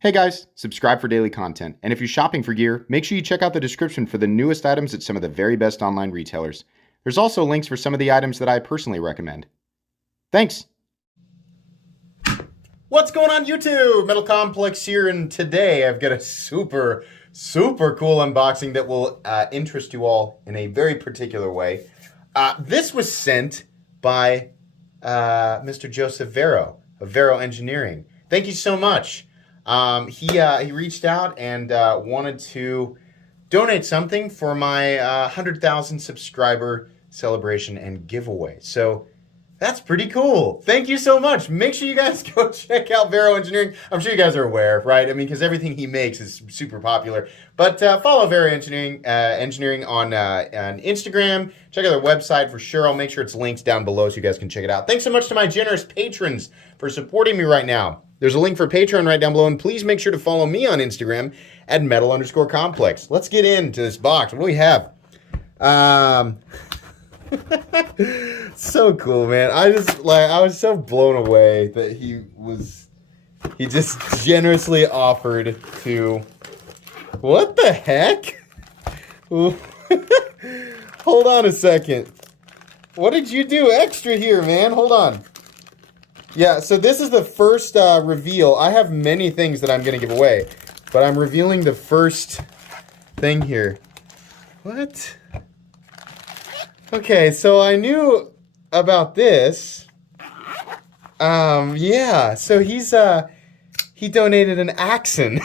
Hey guys, subscribe for daily content. And if you're shopping for gear, make sure you check out the description for the newest items at some of the very best online retailers. There's also links for some of the items that I personally recommend. Thanks! What's going on YouTube? Metal Complex here, and today I've got a super cool unboxing that will interest you all in a very particular way. This was sent by Mr. Joseph Vero of Vero Engineering. Thank you so much. He reached out and wanted to donate something for my 100,000 subscriber celebration and giveaway. So that's pretty cool. Thank you so much. Make sure you guys go check out Vero Engineering. I'm sure you guys are aware, right? I mean, because everything he makes is super popular. But follow Vero Engineering on Instagram. Check out their website for sure. I'll make sure it's linked down below so you guys can check it out. Thanks so much to my generous patrons for supporting me right now. There's a link for Patreon right down below, and please make sure to follow me on Instagram at metal_complex. Let's get into this box. What do we have? So cool, man. I was so blown away that he just generously offered to, what the heck? Hold on a second. What did you do extra here, man? Hold on. Yeah, so this is the first reveal. I have many things that I'm going to give away, but I'm revealing the first thing here. What? Okay, so I knew about this. Yeah, so he donated an Axon,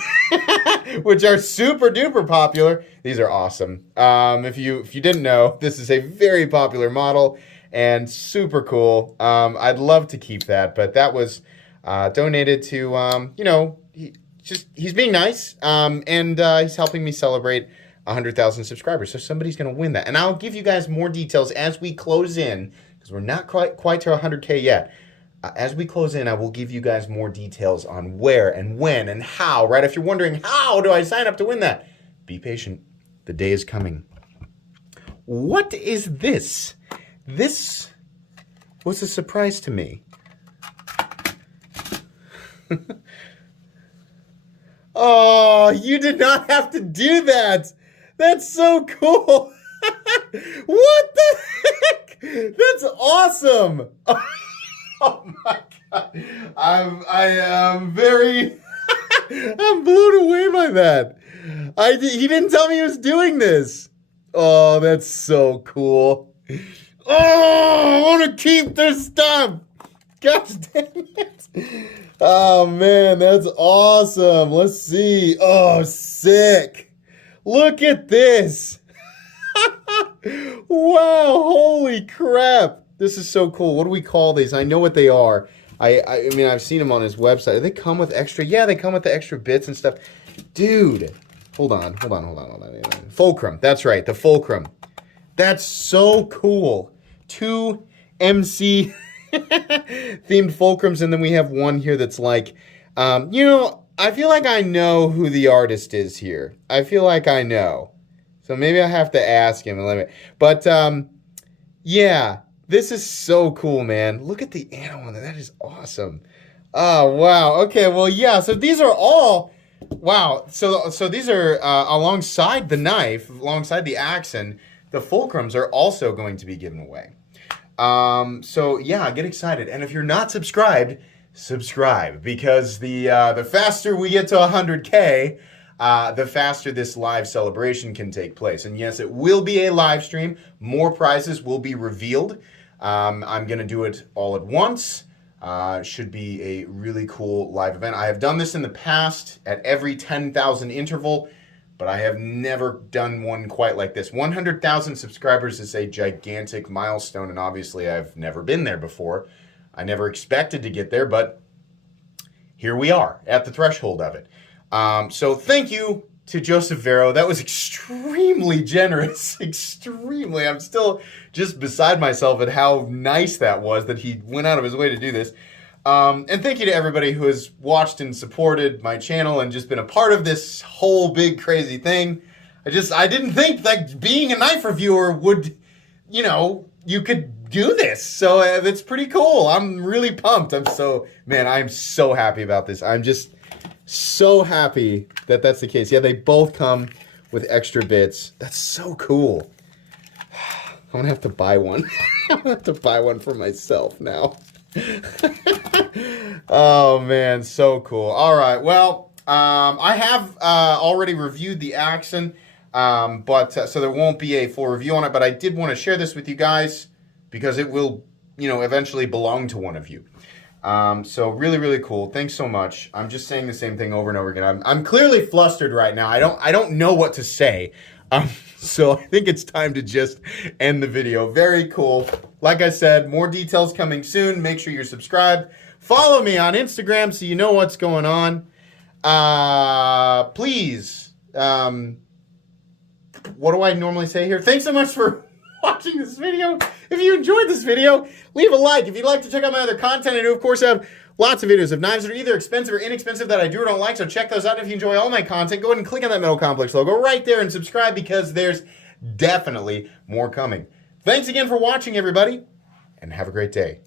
which are super duper popular. These are awesome. If you didn't know, this is a very popular model and super cool. I'd love to keep that, but that was donated to, you know, he's being nice, and he's helping me celebrate 100,000 subscribers. So somebody's going to win that. And I'll give you guys more details as we close in, because we're not quite to 100K yet. As we close in, I will give you guys more details on where and when and how, right? If you're wondering, how do I sign up to win that? Be patient. The day is coming. What is this? This was a surprise to me. Oh, you did not have to do that. That's so cool. What the heck? That's awesome. Oh my God. I am very, I'm blown away by that. He didn't tell me he was doing this. Oh, that's so cool. Oh, I want to keep this stuff. Gosh dang it. Oh, man, that's awesome. Let's see. Oh, sick. Look at this. Wow, holy crap. This is so cool. What do we call these? I know what they are. I mean, I've seen them on his website. Do they come with extra? Yeah, they come with the extra bits and stuff. Dude, hold on. Fulcrum. That's right, the fulcrum. That's so cool. 2 MC themed fulcrums, and then we have one here that's like, you know, I feel like I know who the artist is here. I feel like I know. So maybe I have to ask him. But, yeah, this is so cool, man. Look at the animal. That is awesome. Oh, wow. Okay, well, yeah, so these are all, wow. So these are alongside the knife, alongside the Axon. The fulcrums are also going to be given away. So yeah, get excited. And if you're not subscribed, subscribe, because the faster we get to 100K, the faster this live celebration can take place. And yes, it will be a live stream. More prizes will be revealed. I'm going to do it all at once. Should be a really cool live event. I have done this in the past at every 10,000 interval, but I have never done one quite like this. 100,000 subscribers is a gigantic milestone, and obviously I've never been there before. I never expected to get there, but here we are at the threshold of it. So thank you to Joseph Vero. That was extremely generous, extremely. I'm still just beside myself at how nice that was, that he went out of his way to do this. And thank you to everybody who has watched and supported my channel and just been a part of this whole big crazy thing. I didn't think that being a knife reviewer would, you know, you could do this. So it's pretty cool. I'm really pumped. I'm so happy about this. So happy that that's the case. Yeah, they both come with extra bits. That's so cool. I'm gonna have to buy one. I'm gonna have to buy one for myself now. Oh man, so cool. All right, well, I have already reviewed the Axon, but so there won't be a full review on it. But I did want to share this with you guys because it will, eventually belong to one of you. So really, really cool. Thanks so much. I'm just saying the same thing over and over again. I'm clearly flustered right now. I don't know what to say. So I think it's time to just end the video. Very cool. Like I said, more details coming soon. Make sure you're subscribed. Follow me on Instagram so you know what's going on. Please. What do I normally say here? Thanks so much for watching this video. If you enjoyed this video, leave a like. If you'd like to check out my other content, I do, of course, have lots of videos of knives that are either expensive or inexpensive that I do or don't like, so check those out. If you enjoy all my content, go ahead and click on that Metal Complex logo right there and subscribe because there's definitely more coming. Thanks again for watching, everybody, and have a great day.